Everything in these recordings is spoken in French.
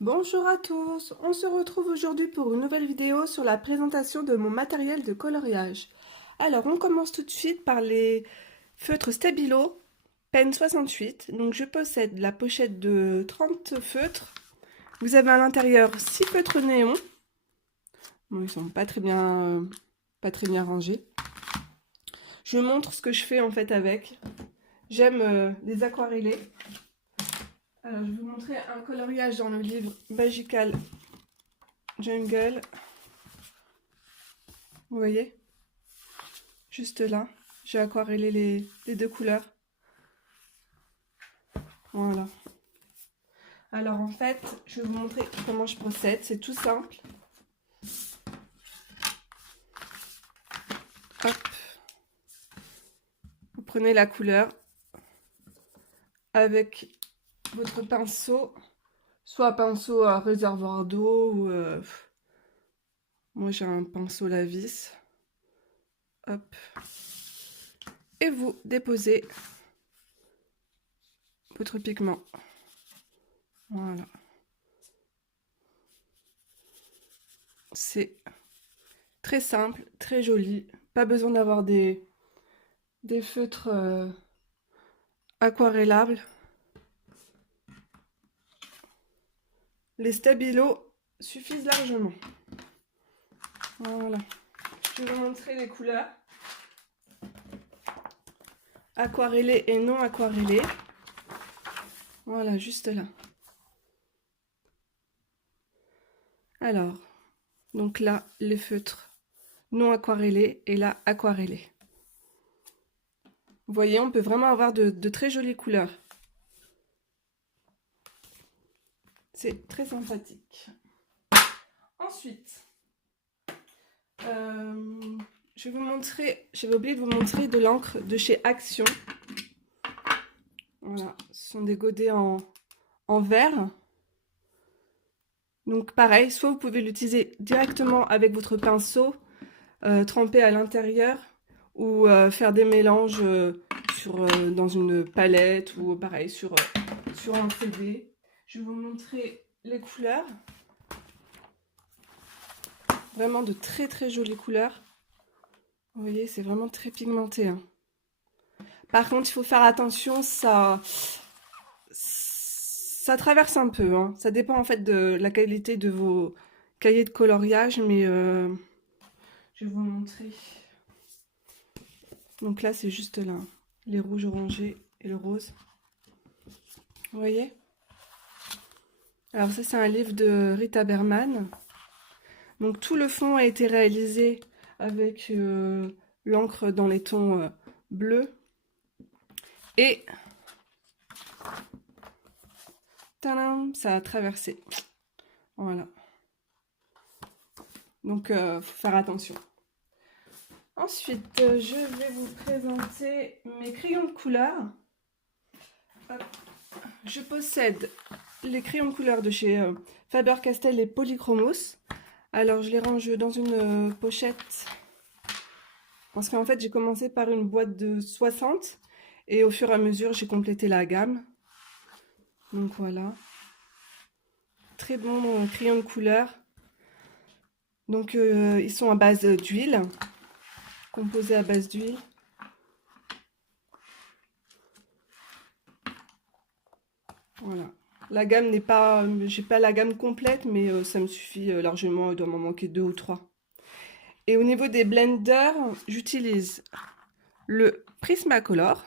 Bonjour à tous, on se retrouve aujourd'hui pour une nouvelle vidéo sur la présentation de mon matériel de coloriage. Alors on commence tout de suite par les feutres Stabilo Pen 68. Donc je possède la pochette de 30 feutres. Vous avez à l'intérieur 6 feutres néons. Bon, ils sont pas très bien rangés. Je montre ce que je fais en fait avec. J'aime les aquareller. Alors je vais vous montrer un coloriage dans le livre Magical Jungle. Vous voyez? Juste là, j'ai aquarellé les deux couleurs. Voilà. Alors en fait, je vais vous montrer comment je procède. C'est tout simple. Hop. Vous prenez la couleur avec votre pinceau, soit pinceau à réservoir d'eau ou moi j'ai un pinceau la vis. Hop. Et vous déposez votre pigment. Voilà. C'est très simple, très joli. Pas besoin d'avoir des feutres aquarellables. Les stabilos suffisent largement. Voilà. Je vais vous montrer les couleurs. Aquarellées et non aquarellées. Voilà, juste là. Alors, donc là, les feutres non aquarellés et là, aquarellés. Vous voyez, on peut vraiment avoir de très jolies couleurs. C'est très sympathique. Ensuite, je vais vous montrer, j'avais oublié de vous montrer de l'encre de chez Action. Voilà, ce sont des godets en verre. Donc pareil, soit vous pouvez l'utiliser directement avec votre pinceau, tremper à l'intérieur, ou faire des mélanges dans une palette, ou pareil sur un CD. Je vais vous montrer les couleurs. Vraiment de très très jolies couleurs. Vous voyez, c'est vraiment très pigmenté, hein. Par contre, il faut faire attention, ça traverse un peu, hein. Ça dépend en fait de la qualité de vos cahiers de coloriage, mais je vais vous montrer. Donc là, c'est juste là, les rouges orangés et le rose. Vous voyez? Alors ça, c'est un livre de Rita Berman. Donc tout le fond a été réalisé avec l'encre dans les tons bleus. Et tadam, ça a traversé. Voilà. Donc faut faire attention. Ensuite, je vais vous présenter mes crayons de couleur. Hop. Je possède les crayons de couleur de chez Faber-Castell et Polychromos. Alors je les range dans une pochette parce qu'en fait j'ai commencé par une boîte de 60 et au fur et à mesure j'ai complété la gamme. Donc voilà. Très bon crayon de couleur. Donc ils sont à base d'huile, composés à base d'huile. Voilà. La gamme n'est pas, j'ai pas la gamme complète, mais ça me suffit largement. Il doit m'en manquer 2 ou 3. Et au niveau des blenders, j'utilise le Prismacolor,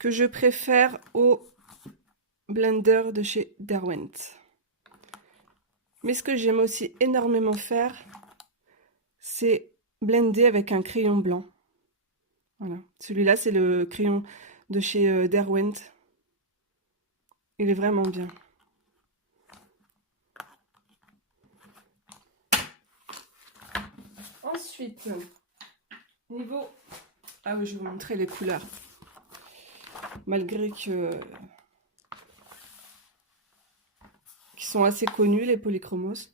que je préfère au blender de chez Derwent. Mais ce que j'aime aussi énormément faire, c'est blender avec un crayon blanc. Voilà. Celui-là, c'est le crayon de chez Derwent. Il est vraiment bien. Ensuite, niveau... Ah oui, je vais vous montrer les couleurs. Malgré que... qui sont assez connus, les polychromos.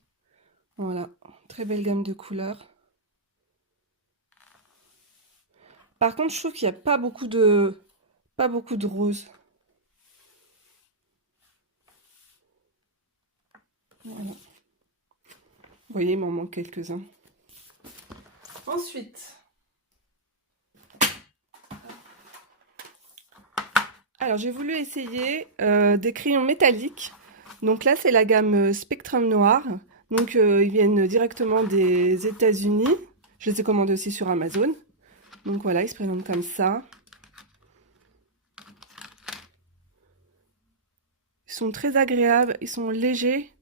Voilà, très belle gamme de couleurs. Par contre, je trouve qu'il n'y a pas beaucoup de rose. Voilà. Vous voyez, il m'en manque quelques-uns. Ensuite, alors j'ai voulu essayer des crayons métalliques. Donc là, c'est la gamme Spectrum Noir. Donc ils viennent directement des États-Unis. Je les ai commandés aussi sur Amazon. Donc voilà, ils se présentent comme ça. Ils sont très agréables, ils sont légers.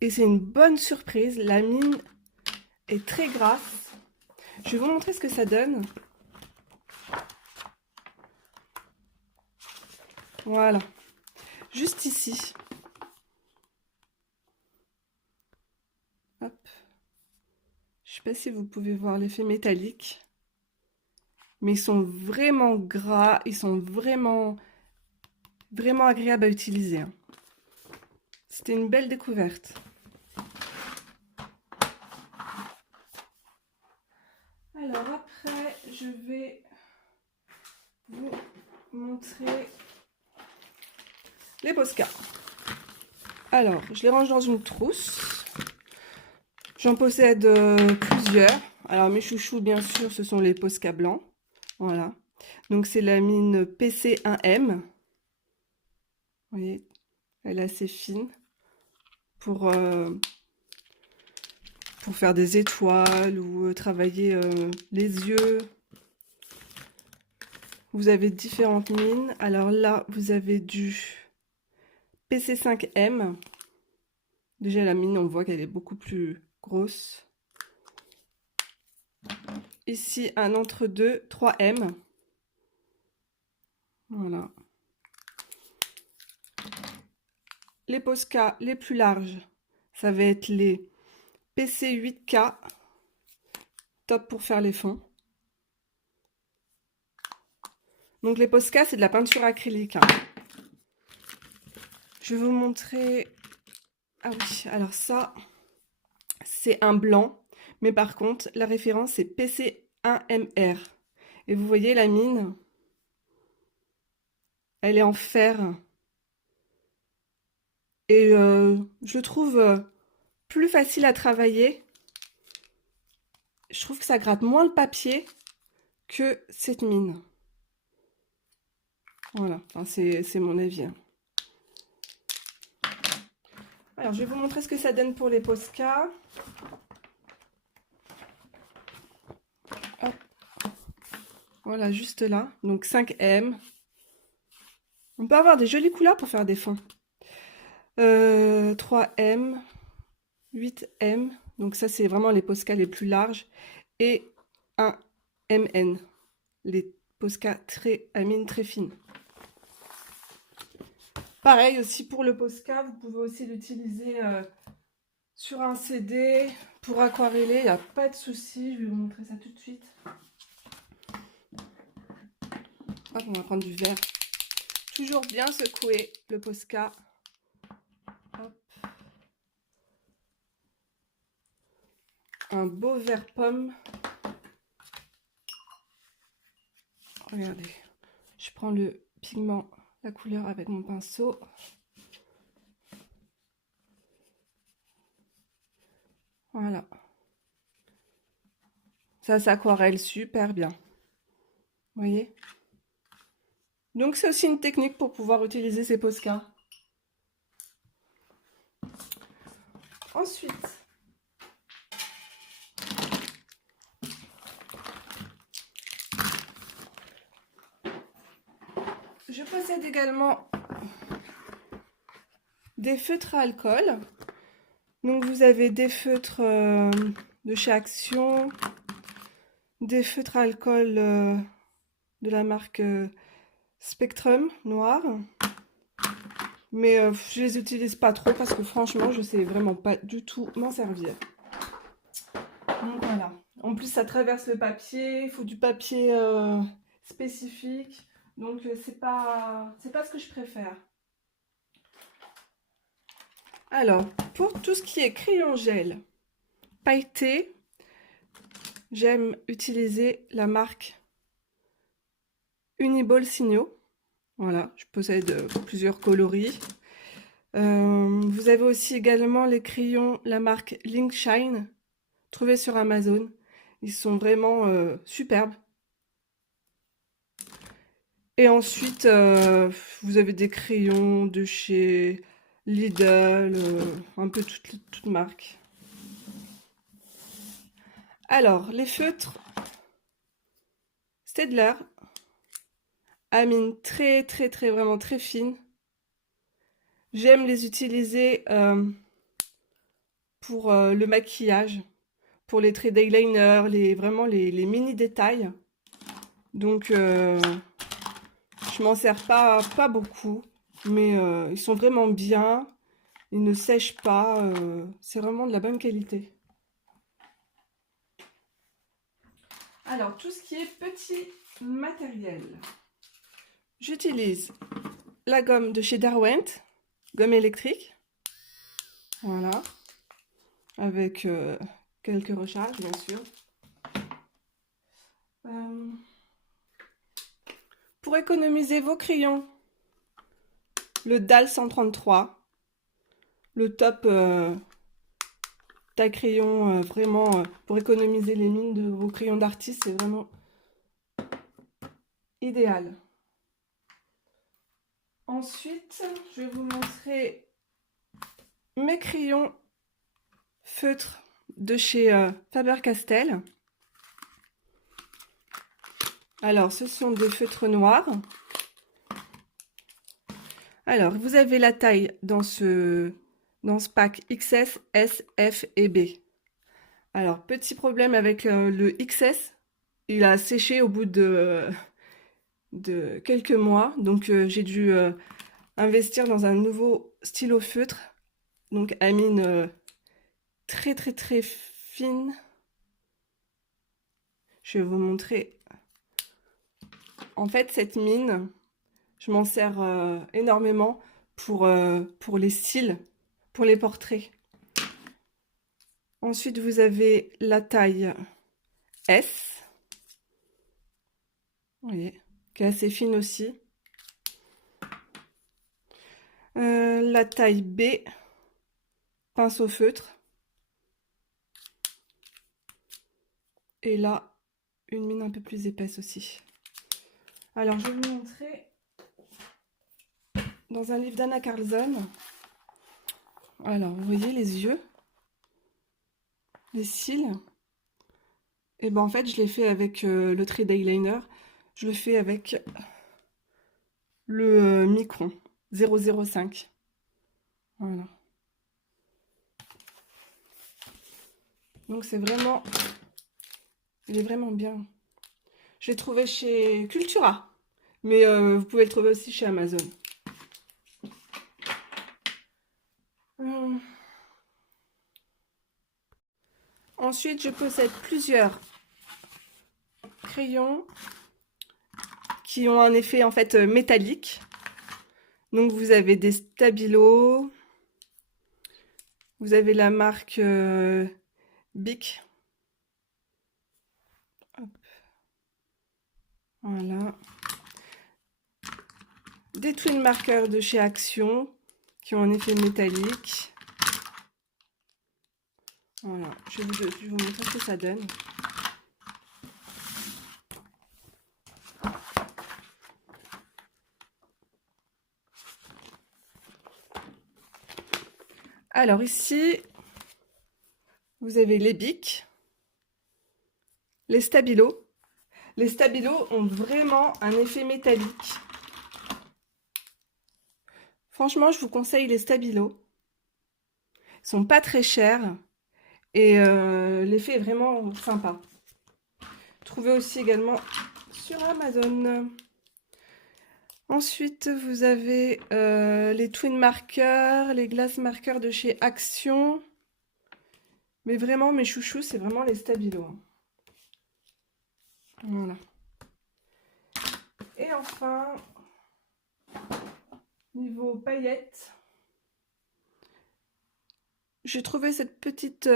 Et c'est une bonne surprise. La mine est très grasse. Je vais vous montrer ce que ça donne. Voilà. Juste ici. Hop. Je ne sais pas si vous pouvez voir l'effet métallique. Mais ils sont vraiment gras. Ils sont vraiment agréables à utiliser. C'était une belle découverte. Alors après, je vais vous montrer les Posca. Alors, je les range dans une trousse. J'en possède plusieurs. Alors, mes chouchous, bien sûr, ce sont les Posca blancs. Voilà. Donc, c'est la mine PC1M. Vous voyez, elle est assez fine pour faire des étoiles ou travailler les yeux. Vous avez différentes mines. Alors là, vous avez du PC5M. Déjà, la mine, on voit qu'elle est beaucoup plus grosse. Ici, un entre-deux, 3M. Voilà. Les Posca les plus larges, ça va être les PC8K. Top pour faire les fonds. Donc les Posca, c'est de la peinture acrylique. Je vais vous montrer... Ah oui, alors ça, c'est un blanc. Mais par contre, la référence, c'est PC1MR. Et vous voyez la mine, elle est en fer. Et je le trouve plus facile à travailler. Je trouve que ça gratte moins le papier que cette mine. Voilà, enfin, c'est mon avis. Alors, je vais vous montrer ce que ça donne pour les Posca. Hop. Voilà, juste là. Donc 5M. On peut avoir des jolies couleurs pour faire des fonds. 3M, 8M. Donc ça, c'est vraiment les Posca les plus larges. Et un MN. Les Posca à mine très fine. Pareil aussi pour le Posca, vous pouvez aussi l'utiliser sur un CD pour aquareller, il n'y a pas de souci. Je vais vous montrer ça tout de suite. Hop, on va prendre du verre. Toujours bien secouer le Posca. Hop. Un beau vert pomme. Regardez, je prends le pigment, la couleur avec mon pinceau. Voilà. Ça s'aquarelle super bien. Vous voyez? Donc c'est aussi une technique pour pouvoir utiliser ces Posca. Ensuite, je possède également des feutres à alcool. Donc vous avez des feutres de chez Action, des feutres à alcool de la marque Spectrum Noir. Mais je les utilise pas trop parce que franchement, je sais vraiment pas du tout m'en servir. Donc voilà. En plus, ça traverse le papier, il faut du papier spécifique. Donc c'est pas ce que je préfère. Alors, pour tout ce qui est crayon gel pailleté, j'aime utiliser la marque Uniball Signo. Voilà, je possède plusieurs coloris. Vous avez aussi également les crayons, la marque Linkshine, trouvés sur Amazon. Ils sont vraiment superbes. Et ensuite, vous avez des crayons de chez Lidl, un peu toutes marques. Alors, les feutres Staedtler, à mine vraiment très fine. J'aime les utiliser pour le maquillage, pour les traits d'eyeliner, vraiment les mini détails. Donc, je m'en sers pas beaucoup, mais ils sont vraiment bien. Ils ne sèchent pas. C'est vraiment de la bonne qualité. Alors, tout ce qui est petit matériel. J'utilise la gomme de chez Derwent, gomme électrique. Voilà. Avec quelques recharges, bien sûr. Pour économiser vos crayons, le DAL 133, le top taille crayon, vraiment pour économiser les mines de vos crayons d'artiste, c'est vraiment idéal. Ensuite, je vais vous montrer mes crayons feutres de chez Faber-Castell. Alors, ce sont des feutres noirs. Alors, vous avez la taille dans ce pack XS, S, F et B. Alors, petit problème avec le XS, il a séché au bout de quelques mois. Donc, j'ai dû investir dans un nouveau stylo feutre. Donc, à mine très fine. Je vais vous montrer. En fait, cette mine, je m'en sers énormément pour les styles, pour les portraits. Ensuite, vous avez la taille S, vous voyez, qui est assez fine aussi. La taille B, pinceau feutre. Et là, une mine un peu plus épaisse aussi. Alors, je vais vous montrer dans un livre d'Anna Carlson. Alors, vous voyez les yeux, les cils. Et ben en fait, je l'ai fait avec le trait d'eyeliner. Je le fais avec le Micron 005. Voilà. Donc c'est vraiment, il est vraiment bien. Je l'ai trouvé chez Cultura, mais vous pouvez le trouver aussi chez Amazon. Ensuite, je possède plusieurs crayons qui ont un effet en fait métallique. Donc vous avez des stabilos, vous avez la marque Bic. Hop. Voilà. Des twin markers de chez Action qui ont un effet métallique. Voilà, je vais vous montrer ce que ça donne. Alors ici, vous avez les bics, les stabilos. Les stabilos ont vraiment un effet métallique. Franchement, je vous conseille les stabilos. Ils sont pas très chers et l'effet est vraiment sympa. Trouvez aussi également sur Amazon. Ensuite, vous avez les twin markers, les glass markers de chez Action. Mais vraiment, mes chouchous, c'est vraiment les stabilos. Voilà. Et enfin, niveau paillettes, j'ai trouvé cette petite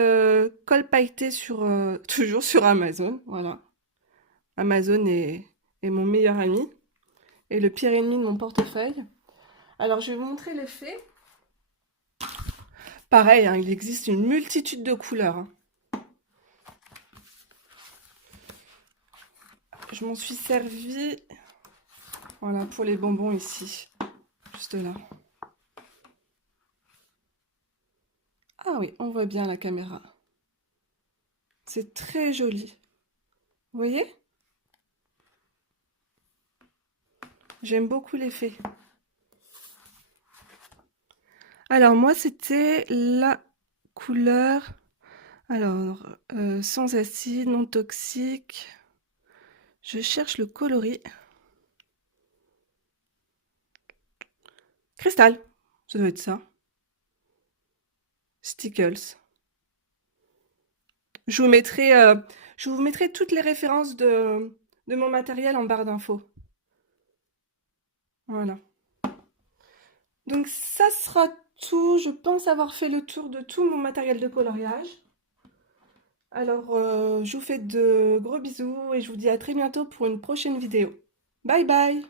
colle pailletée sur, toujours sur Amazon. Voilà. Amazon est mon meilleur ami et le pire ennemi de mon portefeuille. Alors, je vais vous montrer l'effet. Pareil, hein, il existe une multitude de couleurs. Hein. Je m'en suis servi, voilà, pour les bonbons ici, juste là. Ah oui, on voit bien la caméra. C'est très joli. Vous voyez? J'aime beaucoup l'effet. Alors moi, c'était la couleur, alors, sans acide, non toxique. Je cherche le coloris. Cristal, ça doit être ça. Stickles. Je vous mettrai toutes les références de mon matériel en barre d'infos. Voilà. Donc ça sera tout. Je pense avoir fait le tour de tout mon matériel de coloriage. Alors, je vous fais de gros bisous et je vous dis à très bientôt pour une prochaine vidéo. Bye bye!